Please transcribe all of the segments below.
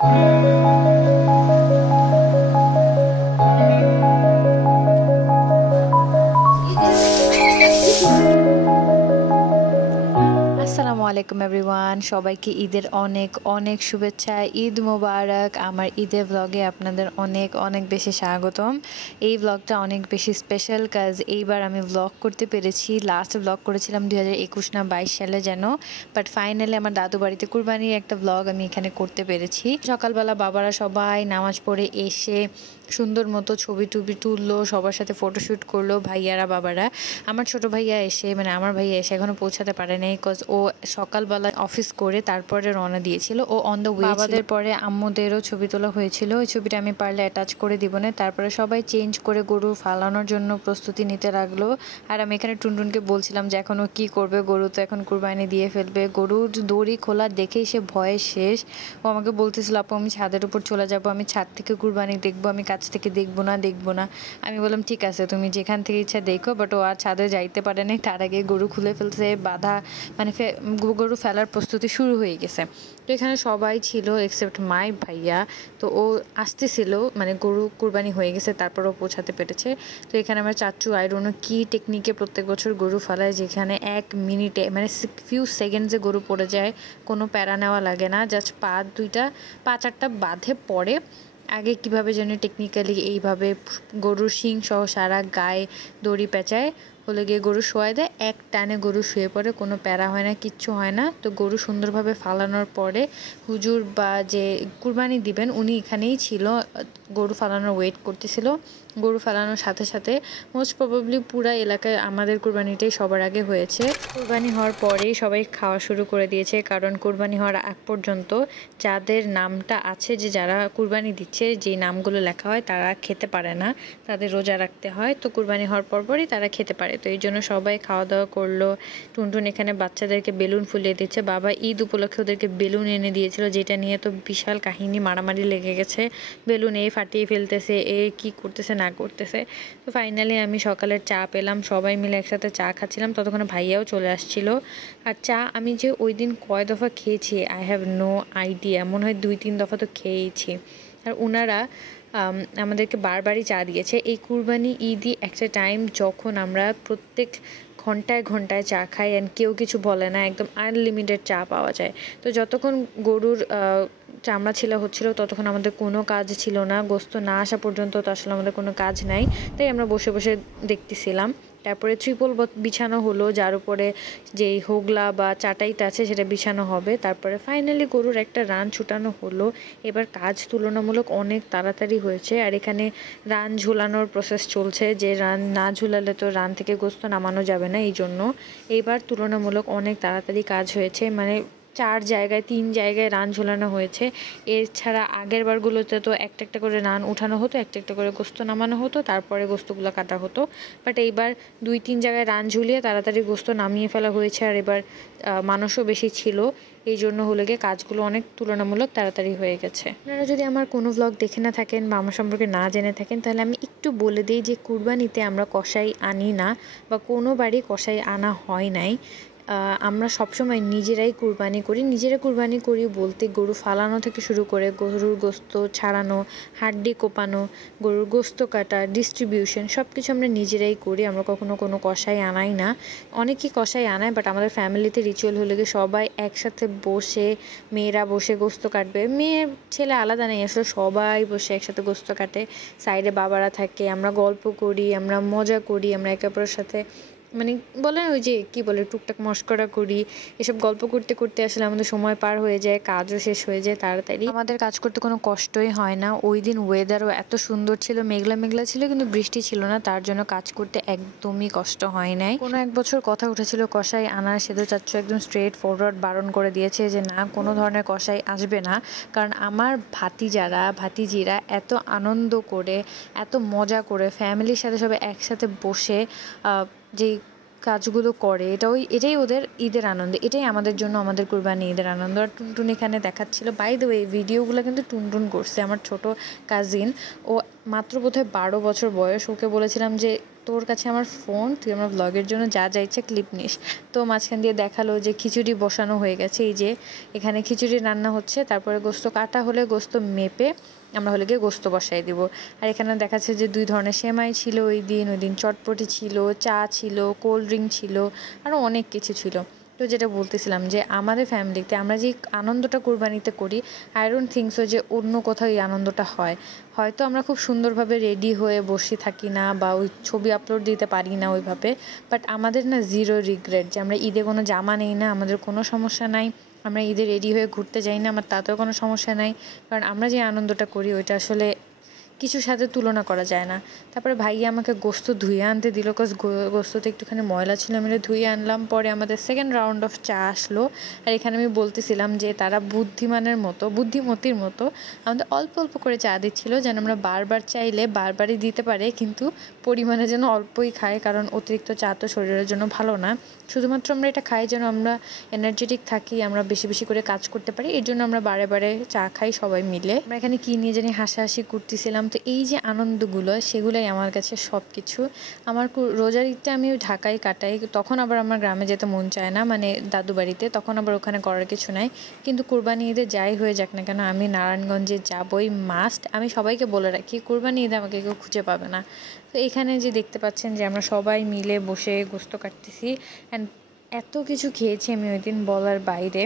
আসসালামু আলাইকুম এভরিওয়ান, সবাইকে ঈদের অনেক অনেক শুভেচ্ছা। ঈদ মোবারক। আমার ঈদের ব্লগে আপনাদের অনেক অনেক বেশি স্বাগতম। এই ব্লগটা অনেক বেশি স্পেশাল কাজ এইবার আমি ব্লগ করতে পেরেছি। লাস্ট ব্লগ করেছিলাম 2021 না 22 সালে যেন, বাট ফাইনালি আমার দাদু বাড়িতে কুরবানির একটা ব্লগ আমি এখানে করতে পেরেছি। সকালবেলা বাবারা সবাই নামাজ পড়ে এসে সুন্দর মতো ছবি টুবি তুললো, সবার সাথে ফটোশ্যুট করলো, ভাইয়ারা বাবারা। আমার ছোট ভাইয়া এসে আমার ভাইয়া এসে এখনো পৌঁছাতে পারে নাই, বিকজ ও সকালবেলা অফিস করে তারপরে রওনা দিয়েছিল। ও অন দ্য ওয়ে। বাবাদের পরে আম্মুদেরও ছবি তোলা হয়েছিল, ওই ছবিটা আমি পারলে অ্যাটাচ করে দিব না। তারপরে সবাই চেঞ্জ করে গরু ফালানোর জন্য প্রস্তুতি নিতে লাগলো। আর আমি এখানে টুনটুনকে বলছিলাম যে এখন ও কী করবে, গরু তো এখন কুরবানি দিয়ে ফেলবে। গরুর দড়ি খোলা দেখেই সে ভয়ে শেষ। ও আমাকে বলতেছিল, আপু আমি ছাদের উপর চলে যাব, আমি ছাদ থেকে কুরবানি দেখবো, আমি কাছ থেকে দেখবো না। আমি বললাম ঠিক আছে, তুমি যেখান থেকে ইচ্ছা দেখো, বাট ও আর ছাদে যাইতে পারে নাই। তার আগে গরু খুলে ফেলছে, বাধা গরু ফেলার প্রস্তুতি শুরু হয়ে গেছে। তো এখানে সবাই ছিল এক্সেপ্ট মাই ভাইয়া। তো ও আসতেছিল, গরু কুরবানি হয়ে গেছে তারপর ও পৌঁছাতে পেরেছে। তো এখানে আমার চাচু আইডোনো কি টেকনিকে প্রত্যেক বছর গরু ফেলায়, যেখানে 1 মিনিটে ফিউ সেকেন্ডসে গরু পড়ে যায়, কোনো প্যারা নেওয়া লাগে না, জাস্ট পা চারটা বাঁধে পড়ে। আগে কিভাবে যেন টেকনিক্যালি এইভাবে গরুর শিং সহ সারা গায়ে দড়ি পেঁচায়, হলে গিয়ে গরু শোয়াই দেয়, এক টানে গরু শুয়ে পড়ে, কোনো প্যারা হয় না, কিচ্ছু হয় না। তো গরু সুন্দরভাবে ফালানোর পরে হুজুর বা যে কুরবানি দিবেন উনি এখানেই ছিল, গরু ফালানোর ওয়েট করতেছিল। গরু ফালানোর সাথে সাথে মোস্ট প্রবাবলি পুরা এলাকায় আমাদের কুরবানিটাই সবার আগে হয়েছে। কুরবানি হওয়ার পরেই সবাই খাওয়া শুরু করে দিয়েছে, কারণ কুরবানি হওয়ার আগ পর্যন্ত যাদের নামটা আছে, যে যারা কুরবানি দিচ্ছে যে নামগুলো লেখা হয়, তারা খেতে পারে না, তাদের রোজা রাখতে হয়। তো কুরবানি হওয়ার পরপরই তারা খেতে পারে। তো এই জন্য সবাই খাওয়া দাওয়া করলো। টুনটুন এখানে বাচ্চাদেরকে বেলুন ফুলিয়ে দিচ্ছে, বাবা ঈদ উপলক্ষে ওদেরকে বেলুন এনে দিয়েছিল, যেটা নিয়ে তো বিশাল কাহিনী মারামারি লেগে গেছে। বেলুন ফাটিয়ে ফেলতেছে, কি করতেছে না করতেছে। তো ফাইনালি আমি সকালের চা পেলাম, সবাই মিলে একসাথে চা খাচ্ছিলাম, ততক্ষণে ভাইয়াও চলে আসছিল। আর চা আমি যে ওই দিন কয় দফা খেয়েছি আই হ্যাভ নো আইডিয়া, মনে হয় 2-3 দফা তো খেয়েইছি। আর ওনারা আমাদেরকে বারবারই চা দিয়েছে। এই কুরবানি ঈদই একটা টাইম যখন আমরা প্রত্যেক ঘন্টায় ঘন্টায় চা খাই, অ্যান্ড কেউ কিছু বলে না, একদম আনলিমিটেড চা পাওয়া যায়। তো যতক্ষণ গরুর চামড়া হচ্ছিল ততক্ষণ আমাদের কোনো কাজ ছিল না, গোস্ত না আসা পর্যন্ত তো আসলে আমাদের কোনো কাজ নাই, তাই আমরা বসে বসে দেখতেছিলাম। তারপরে ত্রিপল বিছানো হলো, যার উপরে যেই হোগলা বা চাটাইটা আছে সেটা বিছানো হবে। তারপরে ফাইনালি গরুর একটা রান ছুটানো হলো। এবার কাজ তুলনামূলক অনেক তাড়াতাড়ি হয়েছে। আর এখানে রান ঝুলানোর প্রসেস চলছে, যে রান না ঝুলালে তো রান থেকে গোস্ত নামানো যাবে না, এই জন্য এইবার তুলনামূলক অনেক তাড়াতাড়ি কাজ হয়েছে। 3 জায়গায় রান ঝুলানো হয়েছে। এছাড়া আগের বারগুলোতে তো একটা একটা করে রান উঠানো হতো, একটা একটা করে গোস্ত নামানো হতো, তারপরে গোস্তগুলো কাটা হতো। বাট এইবার 2-3 জায়গায় রান ঝুলিয়ে তাড়াতাড়ি গোস্ত নামিয়ে ফেলা হয়েছে। আর এবার মানুষও বেশি ছিল, এই জন্য হলে গিয়ে কাজগুলো অনেক তুলনামূলক তাড়াতাড়ি হয়ে গেছে। আপনারা যদি আমার কোনো ব্লগ দেখে না থাকেন বা আমার সম্পর্কে না জেনে থাকেন, তাহলে আমি একটু বলে দিই যে কুরবানিতে আমরা কসাই আনি না, বা কোনো বাড়ি কসাই আনা হয় নাই। আমরা সবসময় নিজেরাই কুরবানি করি বলতে গরু ফালানো থেকে শুরু করে গরুর গোস্ত ছাড়ানো, হাড্ডি কোপানো, গরুর গোস্ত কাটা, ডিস্ট্রিবিউশন সব কিছু আমরা নিজেরাই করি। আমরা কখনো কোনো কসাই আনাই না। অনেকেই কসাই আনায়, বাট আমাদের ফ্যামিলিতে রিচুয়াল হলে গিয়ে সবাই একসাথে বসে, মেয়েরা বসে গোস্ত কাটবে, মেয়ে ছেলে আলাদা নেই, আসলে সবাই বসে একসাথে গোস্ত কাটে। সাইডে বাবারা থাকে, আমরা গল্প করি, আমরা মজা করি, আমরা একে অপরের সাথে বলে ওই যে কি বলে টুকটাক মশকরা করি। এসব গল্প করতে করতে আসলে আমাদের সময় পার হয়ে যায়, কাজও শেষ হয়ে যায় তাড়াতাড়ি। আমাদের কাজ করতে কোনো কষ্টই হয় না। ওই দিন ওয়েদারও এত সুন্দর ছিল, মেঘলা মেঘলা ছিল, কিন্তু বৃষ্টি ছিল না, তার জন্য কাজ করতে একদমই কষ্ট হয় নাই। কোনো এক বছর কথা উঠেছিল কষাই আনার, সেদু চাচ্চু একদম স্ট্রেট ফরওয়ার্ড বারণ করে দিয়েছে যে না, কোনো ধরনের কষাই আসবে না। কারণ আমার ভাতিজিরা এত আনন্দ করে, এত মজা করে ফ্যামিলির সাথে সবাই একসাথে বসে যেই কাজগুলো করে, এটাই ওদের ঈদের আনন্দ, এটাই আমাদের জন্য আমাদের কুরবানি ঈদের আনন্দ। আর টুনটুন এখানে দেখাচ্ছিল, বাই দ্য ওয়ে ভিডিওগুলো কিন্তু টুনটুন করছে, আমার ছোট কাজিন। ও মাত্র বোধহয় 12 বছর বয়স। ওকে বলেছিলাম যে তোর কাছে আমার ফোন, তুই আমার ব্লগের জন্য যা যা ইচ্ছা ক্লিপ নিস। তো মাঝখান দিয়ে দেখালো যে খিচুড়ি বসানো হয়ে গেছে, এই যে এখানে খিচুড়ি রান্না হচ্ছে, তারপরে গোস্ত কাটা হলে গোস্ত মেপে আমরা হলে গিয়ে গোস্ত বসাই দিব। আর এখানে দেখাচ্ছে যে 2 ধরনের সেমাই ছিল ওই দিন চটপটি ছিল, চা ছিল, কোল্ড ড্রিঙ্ক ছিল, আরও অনেক কিছু ছিল। তো যেটা বলতেছিলাম যে আমাদের ফ্যামিলিতে আমরা যে আনন্দটা কুরবানিতে করি, আই ডোন্ট থিঙ্ক সো যে অন্য কোথাও এই আনন্দটা হয়। হয়তো আমরা খুব সুন্দরভাবে রেডি হয়ে বসে থাকি না বা ওই ছবি আপলোড দিতে পারি না ওইভাবে, বাট আমাদের না জিরো রিগ্রেট যে আমরা ঈদে কোনো জামা নেই না, আমাদের কোনো সমস্যা নাই। আমরা ঈদে রেডি হয়ে ঘুরতে যাই না, আমার তাতেও কোনো সমস্যা নাই, কারণ আমরা যে আনন্দটা করি ওইটা আসলে কিছুর সাথে তুলনা করা যায় না। তারপরে ভাইয়া আমাকে গোস্ত ধুয়ে আনতে দিল, কজ গোস্ততে একটুখানি ময়লা ছিল, আমি ধুয়ে আনলাম। পরে আমাদের সেকেন্ড রাউন্ড অফ চা আসলো। আর এখানে আমি বলতেছিলাম যে তারা বুদ্ধিমতির মতো আমাদের অল্প অল্প করে চা দিচ্ছিল, যেন আমরা বারবার চাইলে বারবারই দিতে পারে, কিন্তু পরিমাণে যেন অল্পই খায়, কারণ অতিরিক্ত চা তো শরীরের জন্য ভালো না। শুধুমাত্র আমরা এটা খাই যেন আমরা এনার্জেটিক থাকি, আমরা বেশি বেশি করে কাজ করতে পারি, এর জন্য আমরা বারে বারে চা খাই সবাই মিলে। আমরা এখানে কী নিয়ে জানি হাসাহাসি করতেছিলাম। তো এই যে আনন্দগুলো, সেগুলোই আমার কাছে সব কিছু। আমার রোজার ঈদটা আমি ঢাকায় কাটাই, তখন আবার আমার গ্রামে যেতে মন চায় না, মানে দাদু বাড়িতে, তখন আবার ওখানে করার কিছু নাই। কিন্তু কুরবানি ঈদে যাই হয়ে যাক না কেন, আমি নারায়ণগঞ্জে যাবই মাস্ট। আমি সবাইকে বলে রাখি কুরবানি ঈদে আমাকে কেউ খুঁজে পাবে না। তো এখানে যে দেখতে পাচ্ছেন যে আমরা সবাই মিলে বসে গোস্ত কাটতেছি, অ্যান্ড এত কিছু খেয়েছি আমি ওই দিন বলার বাইরে।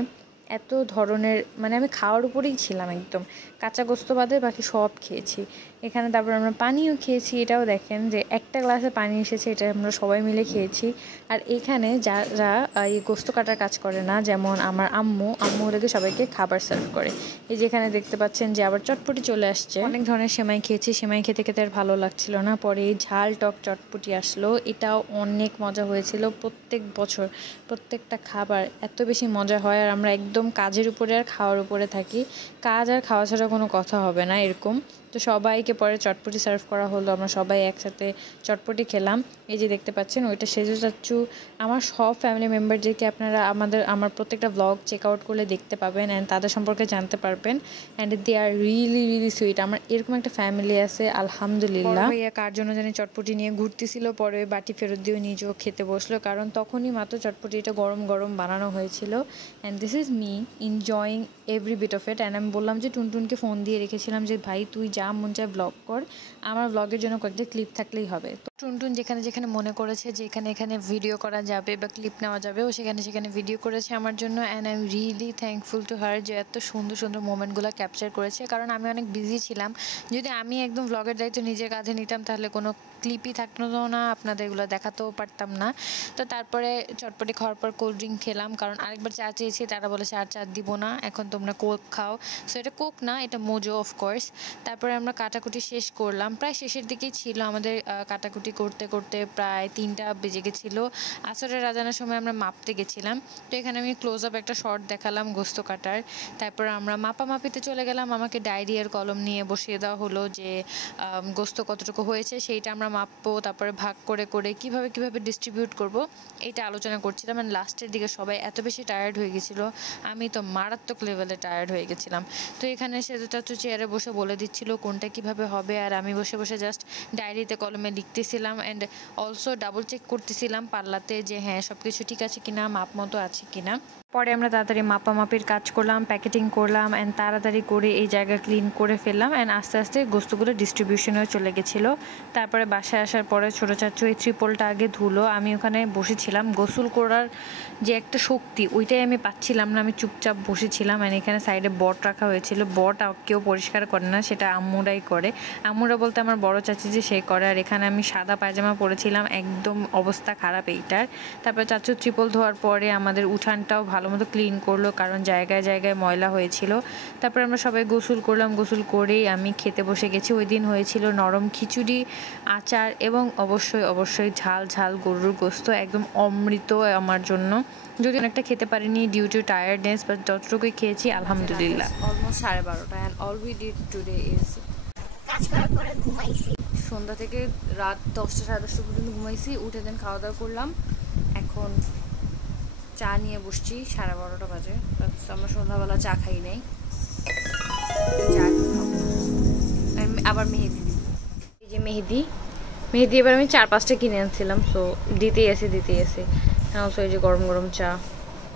এত ধরনের, মানে আমি খাওয়ার উপরেই ছিলাম একদম, কাঁচা গোস্ত বাদে বাকি সব খেয়েছি এখানে। তারপর আমরা পানিও খেয়েছি, এটাও দেখেন যে একটা গ্লাসে পানি এসেছে, এটা আমরা সবাই মিলে খেয়েছি। আর এখানে যারা এই গোস্ত কাটার কাজ করে না, যেমন আমার আম্মু হলে সবাইকে খাবার সার্ভ করে। এই যেখানে দেখতে পাচ্ছেন যে আবার চটপটি চলে আসছে, অনেক ধরনের সেমাই খেয়েছি, সেমাই খেতে খেতে আর ভালো লাগছিল না, পরে এই ঝাল টক চটপটি আসলো, এটাও অনেক মজা হয়েছিল। প্রত্যেক বছর প্রত্যেকটা খাবার এত বেশি মজা হয়, আর আমরা একদম কাজের উপরে আর খাওয়ার উপরে থাকি, কাজ আর খাওয়া ছাড়া কোনো কথা হবে না এরকম। তো সবাইকে পরে চটপটি সার্ভ করা হলো, আমরা সবাই একসাথে চটপটি খেলাম। এই যে দেখতে পাচ্ছেন ওইটা সেজু চাচ্চু। আমার সব ফ্যামিলি মেম্বারদেরকে আপনারা আমার প্রত্যেকটা ব্লগ চেক আউট করলে দেখতে পাবেন, অ্যান্ড তাদের সম্পর্কে জানতে পারবেন, and they are really really sweet. আমার এরকম একটা ফ্যামিলি আছে আলহামদুলিল্লাহ। ভাইয়া কার জন্য জানি চটপটি নিয়ে ঘুরতেছিল, পরে বাটি ফেরত দিয়ে নিজেও খেতে বসলো, কারণ তখনই মাত্র চটপটিটা গরম গরম বানানো হয়েছিল। And this is me enjoying every bit of it. And আমি বললাম যে টুনটুনকে ফোন দিয়ে রেখেছিলাম যে ভাই তুই যা মন চায় ব্লগ কর, আমার ব্লগের জন্য কয়েকটা ক্লিপ থাকলেই হবে। তো টুনটুন যেখানে যেখানে মনে করেছে যে এখানে ভিডিও করা যাবে বা ক্লিপ নেওয়া যাবে, ও সেখানে ভিডিও করেছে আমার জন্য। And I am really thankful to her যে এত সুন্দর সুন্দর মোমেন্টগুলো ক্যাপচার করেছে, কারণ আমি অনেক বিজি ছিলাম। যদি আমি একদম ব্লগের দায়িত্ব নিজের কাঁধে নিতাম তাহলে কোনো ক্লিপই থাকতো না, আপনাদের এগুলো দেখাতেও পারতাম না। তো তারপরে চটপটি খাওয়ার পর কোল্ড ড্রিঙ্ক খেলাম, কারণ আরেকবার চা চেয়েছি, তারা বলেছে আর চা দিব না, এখন তোমরা কোক খাও। সো এটা কোক না, এটা মোজো অফকোর্স। তারপরে আমরা কাটাকুটি শেষ করলাম, প্রায় শেষের দিকেই ছিল আমাদের। কাটাকুটি করতে করতে প্রায় 3টা বেজে গেছিলো। আসরের আজানের সময় আমরা মাপতে গেছিলাম। তো এখানে আমি ক্লোজ আপ একটা শর্ট দেখালাম গোস্ত কাটার। তারপর আমরা মাপামাপিতে চলে গেলাম, আমাকে ডায়েরি আর কলম নিয়ে বসিয়ে দেওয়া হলো যে গোস্ত কতটুকু হয়েছে সেইটা আমরা মাপবো, তারপরে ভাগ করে করে কিভাবে ডিস্ট্রিবিউট করব এটা আলোচনা করছিলাম। অ্যান্ড লাস্টের দিকে সবাই এত বেশি টায়ার্ড হয়ে গেছিলো, আমি তো মারাত্মক লেভেলে টায়ার্ড হয়ে গেছিলাম। তো এখানে সেজু চাচু চেয়ারে বসে বলে দিচ্ছিল কোনটা কিভাবে হবে, আর আমি বসে বসে জাস্ট ডায়েরিতে কলমে লিখতেছিলাম, অ্যান্ড অলসো ডাবল চেক করতেছিলাম পাল্লাতে যে হ্যাঁ সব কিছু ঠিক আছে কিনা, মাপ মতো আছে কিনা। পরে আমরা তাড়াতাড়ি মাপামাপির কাজ করলাম, প্যাকেটিং করলাম, অ্যান্ড তাড়াতাড়ি করে এই জায়গা ক্লিন করে ফেললাম, অ্যান্ড আস্তে আস্তে গোস্তগুলো ডিস্ট্রিবিউশনেও চলে গেছিলো। তারপরে বাসায় আসার পরে ছোটো চাচু এই ত্রিপলটা আগে ধুলো, আমি ওখানে বসেছিলাম। গোসল করার যে একটা শক্তি ওইটাই আমি পাচ্ছিলাম না, আমি চুপচাপ বসেছিলাম। অ্যান্ড এখানে সাইডে বট রাখা হয়েছিল, বট কেউ পরিষ্কার করে না, সেটা আম্মুরাই করে। আম্মুরা বলতে আমার বড় চাচি যে সে করে। আর এখানে আমি সাদা পায়জামা পরেছিলাম, একদম অবস্থা খারাপ এইটার। তারপরে চাচু ত্রিপল ধোয়ার পরে আমাদের উঠানটাও ভালো মতো ক্লিন করলো, কারণ জায়গায় জায়গায় ময়লা হয়েছিল। তারপরে আমরা সবাই গোসল করলাম, গোসল করেই আমি খেতে বসে গেছি। ওই দিন হয়েছিল নরম খিচুড়ি, আচার এবং অবশ্যই ঝাল ঝাল গরুর গোস্ত, একদম অমৃত আমার জন্য। যদি অনেকটা খেতে পারিনি ডিউ টু টায়ার্ডনেস, বাট যতটুকুই খেয়েছি আলহামদুলিল্লাহ। Almost 12:30 and all we did today is সন্ধ্যা থেকে রাত 10টা সাড়ে 10টা পর্যন্ত ঘুমাইছি, উঠে দেন খাওয়া দাওয়া করলাম। এখন চা নিয়ে বসছি, 12:30 বাজে। আমরা সন্ধ্যাবেলা চা খাই নাই, চা খাবো। আবার মেহেদি দিব। এই যে মেহেদি, মেহেদি এবার আমি 4-5টা কিনে আনছিলাম, সো দিতেই আসি। অলসো এই যে গরম গরম চা।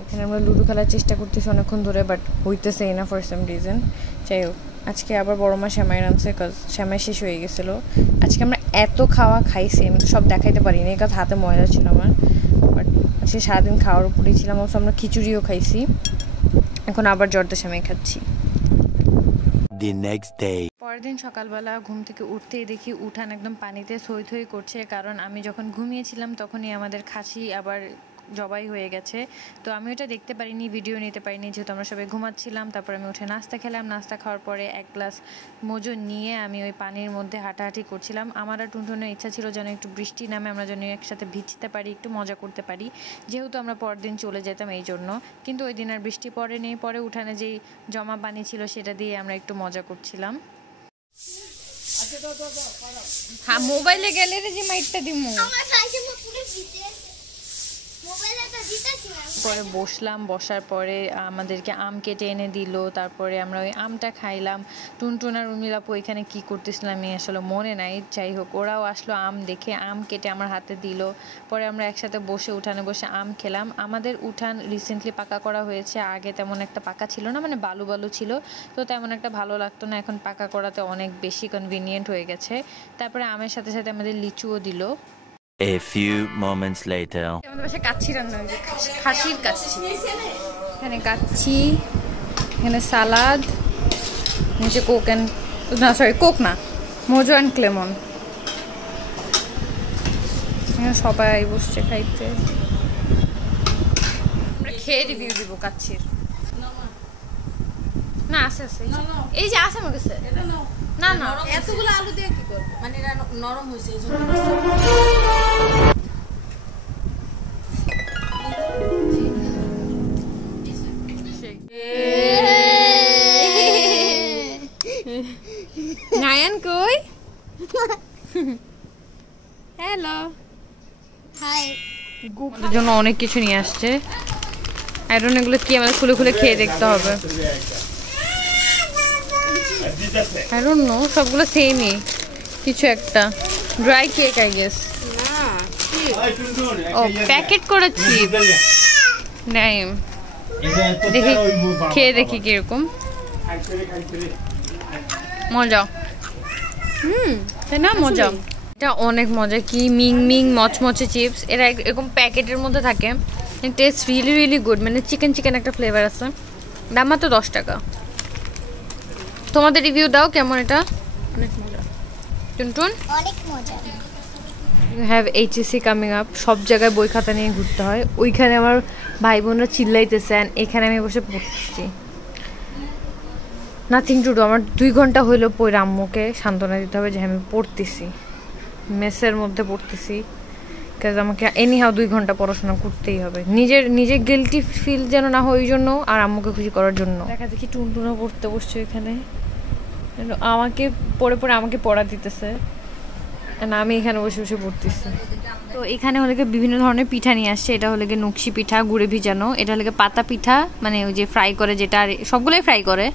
এখানে আমরা লুডো খেলার চেষ্টা করতেছি অনেকক্ষণ ধরে, বাট হইতেছেই না ফর সাম রিজন। যাই হোক, আজকে আবার বড় মা শ্যামাই রাঁধছে, কাজ শ্যামাই শেষ হয়ে গেছিলো। আজকে আমরা এত খাওয়া খাইছি, আমি তো সব দেখাইতে পারিনি, কাজ হাতে ময়লা ছিল আমার। বাট আজকে সারাদিন খাওয়ার উপরেই ছিলাম। অলসো আমরা খিচুড়িও খাইছি, এখন আবার জর্দা শ্যামাই খাচ্ছি। পরের দিন সকালবেলা ঘুম থেকে উঠতেই দেখি উঠান একদম পানিতে থই থই করছে, কারণ আমি যখন ঘুমিয়েছিলাম তখনই আমাদের খাসি আবার জবাই হয়ে গেছে। তো আমি ওটা দেখতে পারিনি, ভিডিও নিতে পারিনি, যেহেতু আমরা সবাই ঘুমাচ্ছিলাম। তারপর আমি উঠে নাস্তা খেলাম। নাস্তা খাওয়ার পরে এক গ্লাস মজু নিয়ে আমি ওই পানির মধ্যে হাঁটাহাঁটি করছিলাম। আমার আর টুনটুনের ইচ্ছা ছিল যেন একটু বৃষ্টি নামে, আমরা যেন একসাথে ভিজতে পারি, একটু মজা করতে পারি, যেহেতু আমরা পরের দিন চলে যেতাম এই জন্য। কিন্তু ওই দিন আর বৃষ্টি পড়েনি। পরে উঠানে যেই জমা পানি ছিল সেটা দিয়ে আমরা একটু মজা করছিলাম। হ্যাঁ, মোবাইলে গেলে যে মাইটটা দিমু। পরে বসলাম, বসার পরে আমাদেরকে আম কেটে এনে দিল। তারপরে আমরা ওই আমটা খাইলাম। টুনটুন আর উর্মিলাপু এখানে কি করতেছিলাম আমি আসলে মনে নাই। যাই হোক, ওরাও আসলো আম দেখে, আম কেটে আমার হাতে দিল। পরে আমরা একসাথে বসে উঠানে বসে আম খেলাম। আমাদের উঠান রিসেন্টলি পাকা করা হয়েছে, আগে তেমন একটা পাকা ছিল না, মানে বালু বালু ছিল, তো তেমন একটা ভালো লাগতো না। এখন পাকা করাতে অনেক বেশি কনভিনিয়েন্ট হয়ে গেছে। তারপরে আমের সাথে সাথে আমাদের লিচুও দিল। A few moments later. আমাদের বাসায় কাচ্চি রান্না হয়েছে, খাসির কাচ্চি। এখানে কাচ্চি, এখানে সালাদ, নিচে কোক অ্যান্ড না সরি কোক না মোজো অ্যান্ড ক্লেমন। এখানে সবাই বসছে খাইতে। আমরা খেয়ে রিভিউ দিব কাচ্চির। না আছে এই যে আছে আমার কাছে। না না এতগুলো আলু দিয়ে কি করব, মানে এটা নরম হয়েছে এই জন্য। নায়ান কই? Hello, hi. ওদের জন্য অনেক কিছু নিয়ে আসছে। আই ডোন্ট নো এগুলো কি, আমাদের খুলে খুলে খেয়ে দেখতে হবে। I don't know, সবগুলো সেমই কিছু একটা। Dry cake I guess. ও প্যাকেট করে চিপ। নাই দেখি, খেয়ে দেখি কিরকম মজা। তাই না, মজা। এটা অনেক মজা। কি মিং মিং মচমচে চিপস, এরা এরকম প্যাকেটের মধ্যে থাকে। টেস্ট রিয়েলি রিয়েলি গুড, মানে চিকেন চিকেন একটা ফ্লেভার আছে। দাম মাত্র 10 টাকা। তোমাদের রিভিউ দাও কেমন এটা? অনেক মজা টুনটুন, অনেক মজা। You have HSC coming up, সব জায়গায় বই খাতা নিয়ে ঘুরতে হয়। ওইখানে আমার ভাই বোনরা চিল্লাইতেছে, এখানে আমি বসে পড়তেছি। Nothing to do. আমার 2 ঘন্টা হইলো পড়ে আম্মুকে সান্ত্বনা দিতে হবে যে আমি পড়তেছি, মেসের মধ্যে পড়তেছি, কাজ আমাকে এনিহাও 2 ঘন্টা পড়াশোনা করতেই হবে। নিজের গিল্টি ফিল যেন না হয় ওই জন্য, আর আম্মুকে খুশি করার জন্য। দেখা দেখি টুনটুনও পড়তে বসছে এখানে, আমাকে পড়ে পড়ে আমাকে পড়া দিতেছে, না আমি এখানে বসে বসে পড়তেছি। তো এখানে হলে বিভিন্ন ধরনের পিঠা নিয়ে আসছে। এটা হলে গিয়ে নকশি পিঠা, গুড়ে ভিজানো। এটা হলে পাতা পিঠা, মানে ওই যে ফ্রাই করে, যেটা সবগুলোই ফ্রাই করে।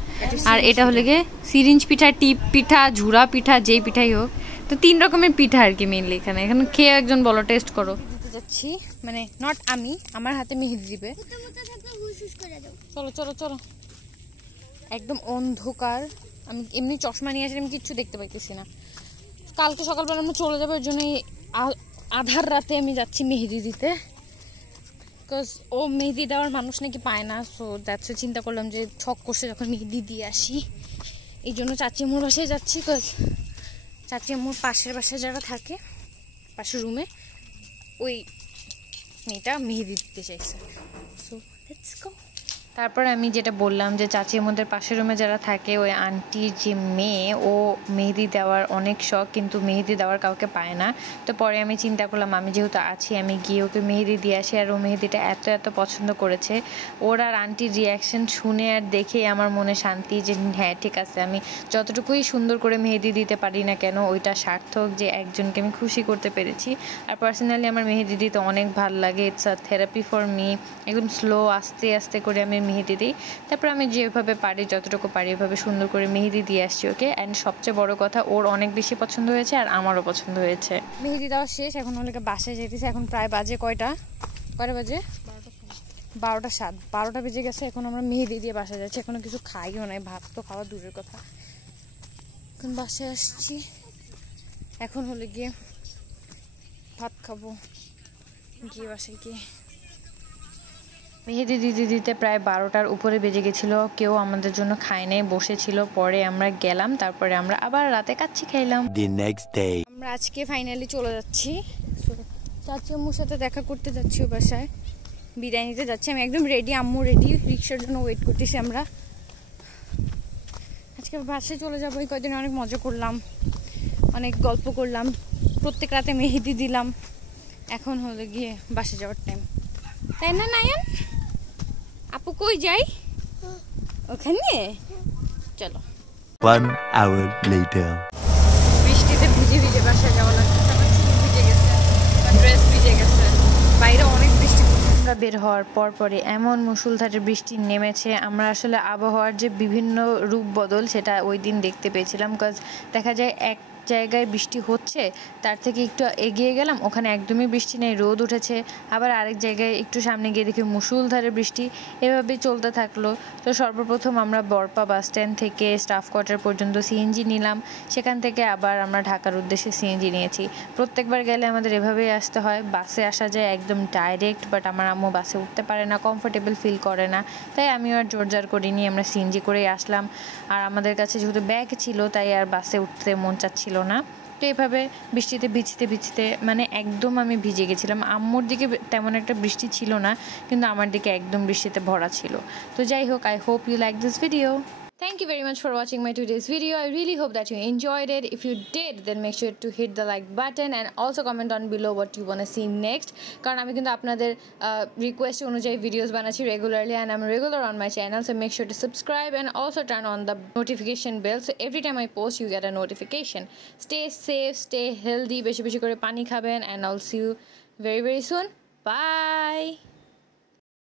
আর এটা হলে গিয়ে সিরিঞ্জ পিঠা, টিপ পিঠা, ঝুরা পিঠা, যেই পিঠাই হোক। তো 3 রকমের পিঠা আর কি মেনলি এখানে। এখানে খেয়ে একজন বলো, টেস্ট করো। দিতে যাচ্ছি, মানে নট আমি, আমার হাতে মেহেদি দিবে। চলো চলো চলো। একদম অন্ধকার, আমি এমনি চশমা নিয়ে আসি, আমি কিচ্ছু দেখতে পাইতেছি না। কালকে সকালবেলা আমরা চলে যাবো, এর জন্য আধার রাতে আমি যাচ্ছি মেহেদি দিতে, বিকজ ও মেহেদি দেওয়ার মানুষ নাকি পায় না। সো দ্যাটস চিন্তা করলাম যে ছক করছে যখন মেহেদি দিয়ে আসি, এই জন্য চাচি আম্মুর বাসায় যাচ্ছি। বিকজ চাচি আম্মুর পাশের বাসায় যারা থাকে, পাশের রুমে, ওই মেয়েটা মেহেদি দিতে চাইছে। So let's go. তারপর আমি যেটা বললাম যে চাচি আমাদের পাশের রুমে যারা থাকে, ওই আন্টির যে মেয়ে, ও মেহেদি দেওয়ার অনেক শখ, কিন্তু মেহেদি দেওয়ার কাউকে পায় না। তো পরে আমি চিন্তা করলাম আমি যেহেতু আছি, আমি গিয়ে ওকে মেহেদি দিয়ে আসি। আর ও মেহেদিটা এত এত পছন্দ করেছে। ওর আর আন্টির রিয়াকশন শুনে আর দেখেই আমার মনে শান্তি যে হ্যাঁ ঠিক আছে, আমি যতটুকুই সুন্দর করে মেহেদি দিতে পারি না কেন, ওইটা সার্থক যে একজনকে আমি খুশি করতে পেরেছি। আর পার্সোনালি আমার মেহেদি দিতে অনেক ভালো লাগে। It's a therapy for me. একদম স্লো আস্তে আস্তে করে আমি মেহেদি দিই। তারপর আমি যেভাবে পারি যতটুকু পারি এভাবে সুন্দর করে মেহেদি দিয়ে আসছি ওকে। অ্যান্ড সবচেয়ে বড় কথা ওর অনেক বেশি পছন্দ হয়েছে আর আমারও পছন্দ হয়েছে। মেহেদি দেওয়া শেষ, এখন ওকে বাসায় যেতেছে। এখন প্রায় বাজে কয়টা বাজে 12:07 বেজে গেছে। এখন আমরা মেহেদি দিয়ে বাসায় যাচ্ছি, এখনো কিছু খাইও নাই, ভাত তো খাওয়া দূরের কথা। এখন বাসায় আসছি, এখন হলে গিয়ে ভাত খাবো গিয়ে বাসায় গিয়ে। মেহেদি দিতে দিতে প্রায় 12টার উপরে বেজে গেছিলো, কেউ আমাদের জন্য খায় নাই, বসেছিল। পরে আমরা গেলাম, তারপরে আমরা আবার রাতে কাচ্চি খাইলাম। The next day. আমরা আজকে ফাইনালি চলে যাচ্ছি, চাচি আম্মুর সাথে দেখা করতে যাচ্ছি ও বাসায়, বিদায় নিতে যাচ্ছি। আমি একদম রেডি, আম্মু রেডি, রিক্সার জন্য ওয়েট করতেছি আমরা। আজকে বাসায় চলে যাবো, এই কয়দিন অনেক মজা করলাম, অনেক গল্প করলাম, প্রত্যেক রাতে মেহেদি দিলাম। এখন হলে গিয়ে বাসে যাওয়ার টাইম, তাই না নায়ান? আপু কই যাই? ওখানে চলো। 1 hour later. বৃষ্টিতে ভিজে ভিজে বাসায় যাওয়া লাগছে, আমার চুল ভিজে গেছে, আমার ড্রেস ভিজে গেছে, বাইরে অনেক বৃষ্টি। আমরা বের হওয়ার পরে এমন মুষলধারে বৃষ্টি নেমেছে, আমরা আসলে আবহাওয়ার যে বিভিন্ন রূপ বদল সেটা ওই দিন দেখতে পেয়েছিলাম। কজ দেখা যায় এক জায়গায় বৃষ্টি হচ্ছে, তার থেকে একটু এগিয়ে গেলাম, ওখানে একদমই বৃষ্টি নেই, রোদ উঠেছে। আবার আরেক জায়গায় একটু সামনে গিয়ে দেখি মুষলধারে বৃষ্টি, এভাবেই চলতে থাকলো। তো সর্বপ্রথম আমরা বরপা বাস স্ট্যান্ড থেকে স্টাফ কোয়ার্টার পর্যন্ত সিএনজি নিলাম, সেখান থেকে আবার আমরা ঢাকার উদ্দেশ্যে সিএনজি নিয়েছি। প্রত্যেকবার গেলে আমাদের এভাবেই আসতে হয়, বাসে আসা যায় একদম ডাইরেক্ট, বাট আমার আম্মু বাসে উঠতে পারে না, কমফোর্টেবল ফিল করে না, তাই আমিও আর জোরজার করিনি, আমরা সিএনজি করেই আসলাম। আর আমাদের কাছে যেহেতু ব্যাগ ছিল তাই আর বাসে উঠতে মন চাচ্ছিল না। তো এভাবে বৃষ্টিতে ভিজতে ভিজতে মানে একদম আমি ভিজে গেছিলাম। আম্মুর দিকে তেমন একটা বৃষ্টি ছিল না, কিন্তু আমার দিকে একদম বৃষ্টিতে ভরা ছিল। তো যাই হোক, I hope you like this video. Thank you very much for watching my today's video. I really hope that you enjoyed it. If you did, then make sure to hit the like button and also comment down below what you want to see next. কারণ আমি কিন্তু আপনাদের request অনুযায়ী videos বানাচ্ছি regularly and I'm regular on my channel, so make sure to subscribe and also turn on the notification bell so every time I post you get a notification. Stay safe, stay healthy, বেশি বেশি করে পানি খাবেন, and I'll see you very very soon. Bye.